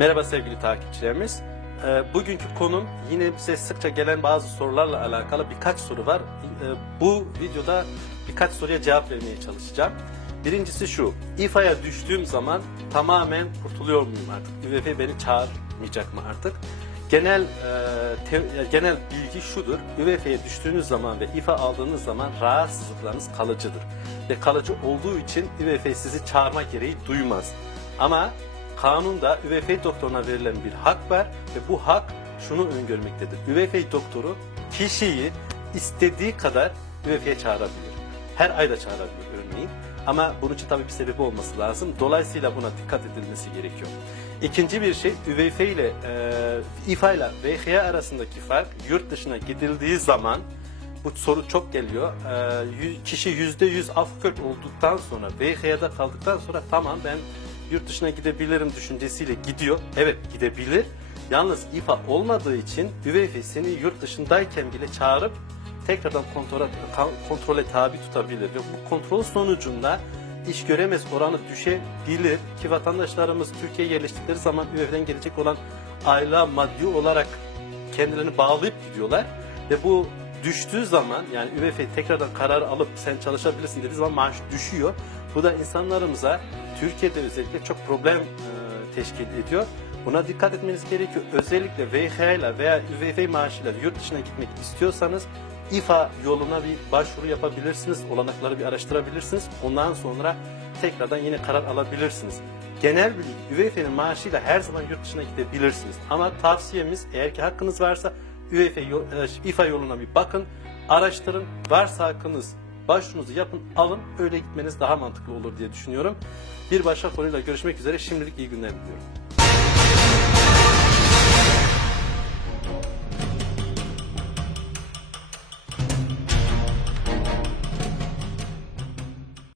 Merhaba sevgili takipçilerimiz. Ee, Bugünkü konum yine bize sıkça gelen bazı sorularla alakalı birkaç soru var. Ee, Bu videoda birkaç soruya cevap vermeye çalışacağım. Birincisi şu, İFA'ya düştüğüm zaman tamamen kurtuluyor muyum artık? ÜVF beni çağırmayacak mı artık? Genel e, te- genel bilgi şudur. ÜVF'ye düştüğünüz zaman ve İFA aldığınız zaman rahatsızlıklarınız kalıcıdır. Ve kalıcı olduğu için ÜVF sizi çağırma gereği duymaz. Ama kanunda ÜVF doktoruna verilen bir hak var ve bu hak şunu öngörmektedir. ÜVF doktoru kişiyi istediği kadar ÜVF'ye çağırabilir. Her ayda çağırabilir örneğin. Ama bunun için tabii bir sebebi olması lazım. Dolayısıyla buna dikkat edilmesi gerekiyor. İkinci bir şey ÜVF ile e, İFA ile VHA arasındaki fark yurt dışına gidildiği zaman bu soru çok geliyor. Yü- kişi yüzde yüz Afgön olduktan sonra, VH'de kaldıktan sonra tamam ben yurt dışına gidebilirim düşüncesiyle gidiyor. Evet gidebilir. Yalnız İFA olmadığı için ÜVF seni yurt dışındayken bile çağırıp tekrardan kontrole, kontrole tabi tutabilir. Ve bu kontrol sonucunda iş göremez oranı düşebilir ki vatandaşlarımız Türkiye'ye yerleştikleri zaman ÜVF'den gelecek olan aylığa maddi olarak kendilerini bağlayıp gidiyorlar ve bu düştüğü zaman yani ÜVF tekrardan karar alıp sen çalışabilirsin dediği zaman maaş düşüyor. Bu da insanlarımıza Türkiye'de özellikle çok problem e, teşkil ediyor. Buna dikkat etmeniz gerekiyor. Özellikle VH ile veya ÜVF maaşıyla yurt dışına gitmek istiyorsanız İFA yoluna bir başvuru yapabilirsiniz. Olanakları bir araştırabilirsiniz. Ondan sonra tekrardan yine karar alabilirsiniz. Genel bilgi ÜVF'nin maaşıyla her zaman yurt dışına gidebilirsiniz. Ama tavsiyemiz eğer ki hakkınız varsa Yol- e, İFA yoluna bir bakın, araştırın. Varsa hakkınız başvurunuzu yapın, alın. Öyle gitmeniz daha mantıklı olur diye düşünüyorum. Bir başka konuyla görüşmek üzere. Şimdilik iyi günler diliyorum.